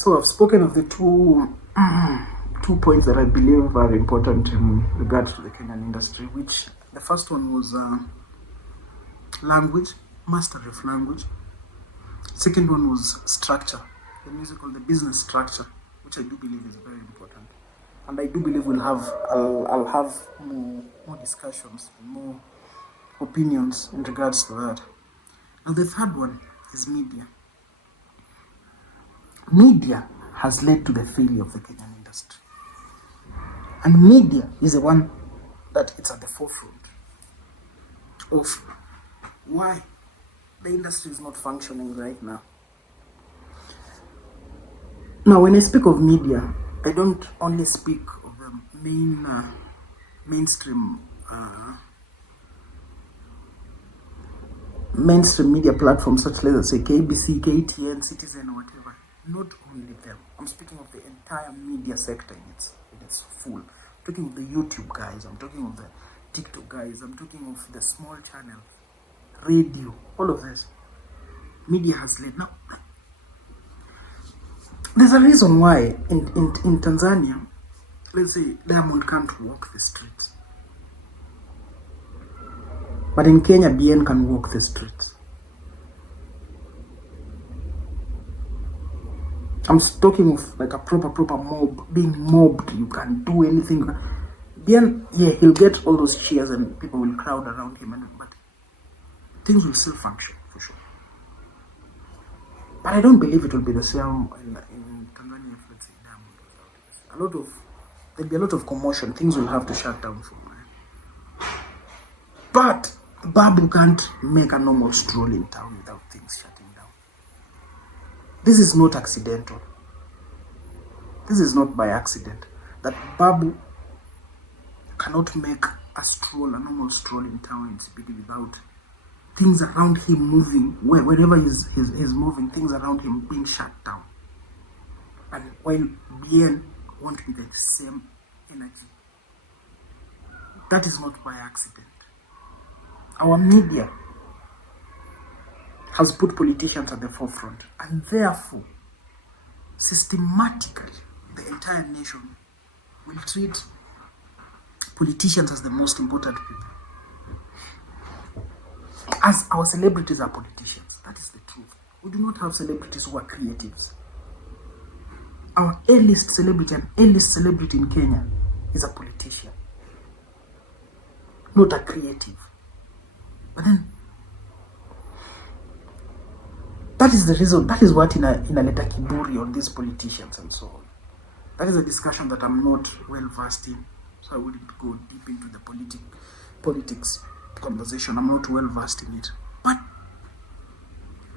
So I've spoken of the two points that I believe are important in regards to the Kenyan industry, which the first one was language, mastery of language. Second one was structure, the business structure, which I do believe is very important. And I do believe I'll have more discussions and more opinions in regards to that. Now the third one is media. Media has led to the failure of the Kenyan industry. And media is the one that it's at the forefront of why the industry is not functioning right now. Now, when I speak of media, I don't only speak of the mainstream media platforms such as, let's say, KBC, KTN, Citizen, or whatever. Not only them. I'm speaking of the entire media sector in its full. I'm talking of the YouTube guys. I'm talking of the TikTok guys. I'm talking of the small channels, radio, all of this. Media has led. Now, there's a reason why in Tanzania, let's say, Diamond can't walk the streets. But in Kenya, BN can walk the streets. I'm talking of like a proper mob, being mobbed. You can do anything. BN, yeah, he'll get all those cheers and people will crowd around him, but things will still function for sure. But I don't believe it will be the same in Tanzania. If, let's say, Diamond, there'll be a lot of commotion. Things will have to shut down for a while. But Babu can't make a normal stroll in town without things shutting down. This is not accidental. This is not by accident that Babu cannot make a normal stroll in town in CBD without things around him moving, wherever he's moving, things around him being shut down. And while BN won't be the same energy, that is not by accident. Our media has put politicians at the forefront, and therefore, systematically, the entire nation will treat politicians as the most important people. As our celebrities are politicians, that is the truth. We do not have celebrities who are creatives. Our A-list celebrity in Kenya is a politician, not a creative. But then, that is the reason, that is what inaleta kiburi on these politicians and so on. That is a discussion that I'm not well versed in, so I wouldn't go deep into the politics conversation. I'm not well versed in it. But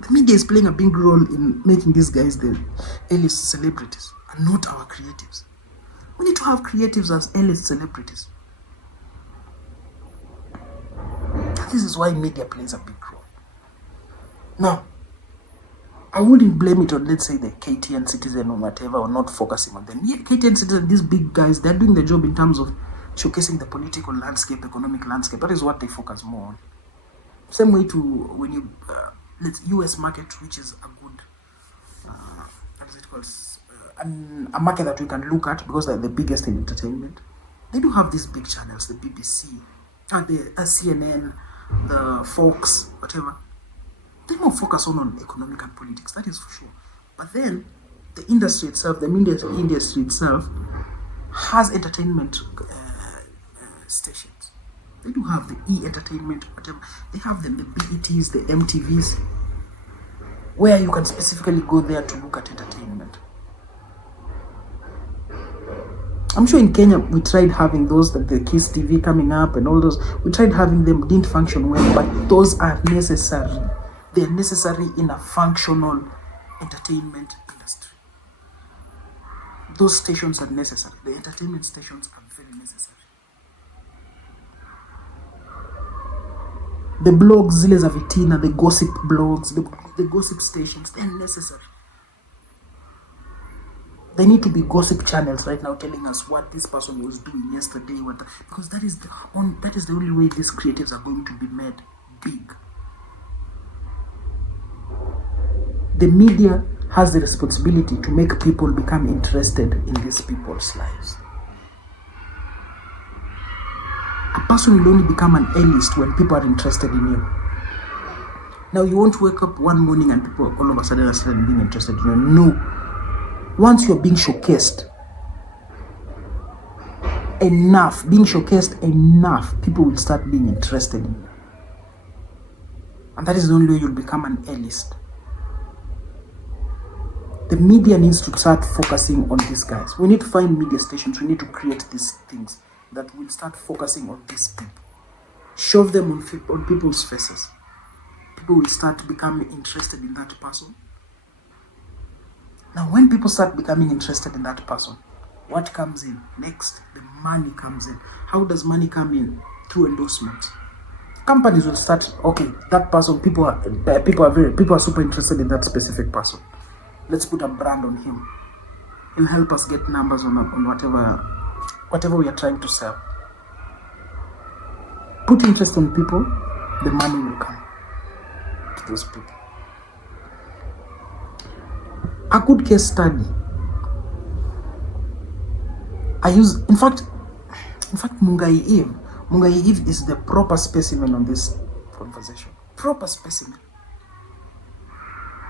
the media is playing a big role in making these guys the A-list celebrities and not our creatives. We need to have creatives as A-list celebrities. This is why media plays a big role. Now, I wouldn't blame it on, let's say, the KTN, Citizen, or whatever, or not focusing on them. Yeah, KTN, Citizen, these big guys, they're doing the job in terms of showcasing the political landscape, economic landscape. That is what they focus more on. Same way to when you, US market, which is a good, what is it called, a market that we can look at because they're the biggest in entertainment. They do have these big channels, the BBC, the CNN, the Fox, whatever. They more focus on economic and politics, that is for sure. But then, the industry itself, the media industry itself, has entertainment stations. They do have the E-entertainment, whatever. They have them, the BETs, the MTVs, where you can specifically go there to look at entertainment. I'm sure in Kenya, we tried having those, like the Kiss TV coming up and all those. We tried having them, didn't function well, but those are necessary. They're necessary in a functional entertainment industry. Those stations are necessary. The entertainment stations are very necessary. The blogs, zile za vitina, the gossip blogs, the gossip stations, they're necessary. They need to be gossip channels right now telling us what this person was doing yesterday, because that is the only way these creatives are going to be made big. the media has the responsibility to make people become interested in these people's lives. A person will only become an A-list when people are interested in you. Now, you won't wake up one morning and people all of a sudden are suddenly being interested in you. No. Once you're being showcased enough, people will start being interested in you. And that is the only way you'll become an A-list. The media needs to start focusing on these guys. We need to find media stations. We need to create these things that will start focusing on these people. Shove them on people's faces. People will start becoming interested in that person. Now, when people start becoming interested in that person, what comes in next? The money comes in. How does money come in? Through endorsements. Companies will start, okay, that person, people are super interested in that specific person. Let's put a brand on him. He'll help us get numbers on whatever we are trying to sell. Put interest on people, the money will come to those people. A good case study. In fact, Mungai Eve is the proper specimen on this conversation. Proper specimen.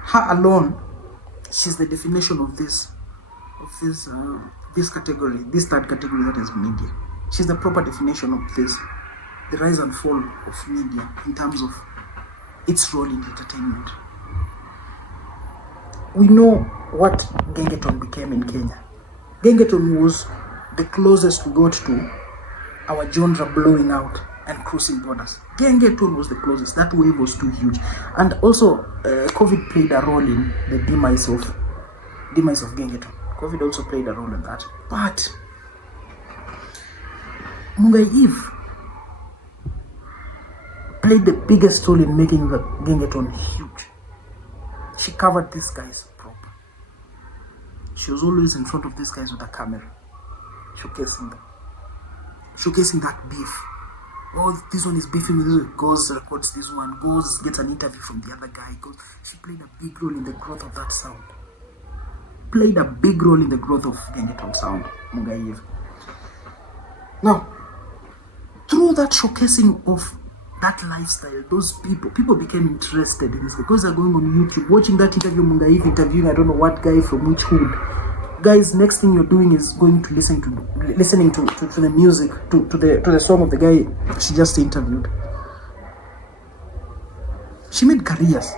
Her alone, she's the definition of this category, this third category that is media. She's the proper definition of this, the rise and fall of media in terms of its role in entertainment. We know what Gengeton became in Kenya. Gengeton was the closest we got to our genre blowing out and crossing borders. Gengeton was the closest. That wave was too huge. And also, COVID played a role in the demise of Gengeton. COVID also played a role in that. But Mungai Eve played the biggest role in making the Gengeton huge. She covered these guys proper. She was always in front of these guys with a camera, showcasing that beef. Oh, this one is beefing with this one. Goes, records this one. Goes, gets an interview from the other guy. Goes. She played a big role in the growth of that sound. Played a big role in the growth of Gengeton sound, Mungai Eve. Now, through that showcasing of that lifestyle, those people became interested in this because they're going on YouTube, watching that interview, Mungai Eve interviewing I don't know what guy from which hood. Guys, next thing you're doing is going to listening to the music, to the song of the guy she just interviewed. She made careers.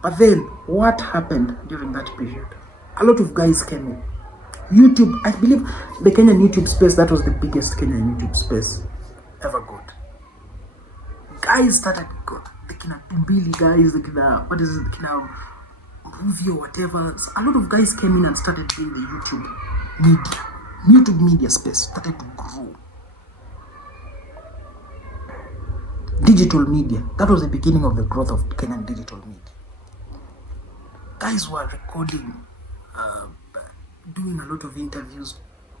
But then, what happened during that period? A lot of guys came in. YouTube, I believe the Kenyan YouTube space, that was the biggest Kenyan YouTube space ever got. Guys started got the Kina Tumbili guys, the Kina, what is it, the Kina Movie or whatever. A lot of guys came in and started doing the YouTube media space started to grow. Digital media, that was the beginning of the growth of Kenyan digital media. Guys were recording, doing a lot of interviews,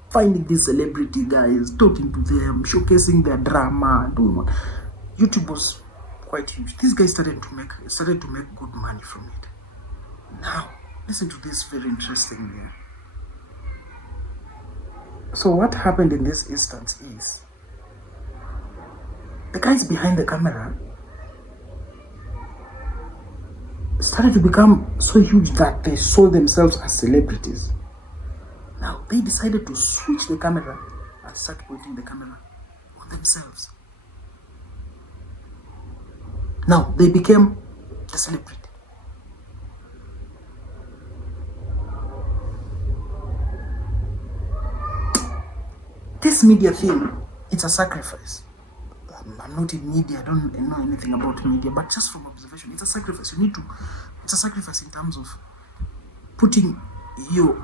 finding these celebrity guys, talking to them, showcasing their drama, doing what. YouTube was quite huge. These guys started to make good money from it. Now, listen to this very interesting thing. So what happened in this instance is, the guys behind the camera started to become so huge that they saw themselves as celebrities. Now, they decided to switch the camera and start pointing the camera on themselves. Now, they became the celebrity. This media thing, it's a sacrifice. I'm not in media, I don't know anything about media, but just from observation, it's a sacrifice. It's a sacrifice in terms of putting your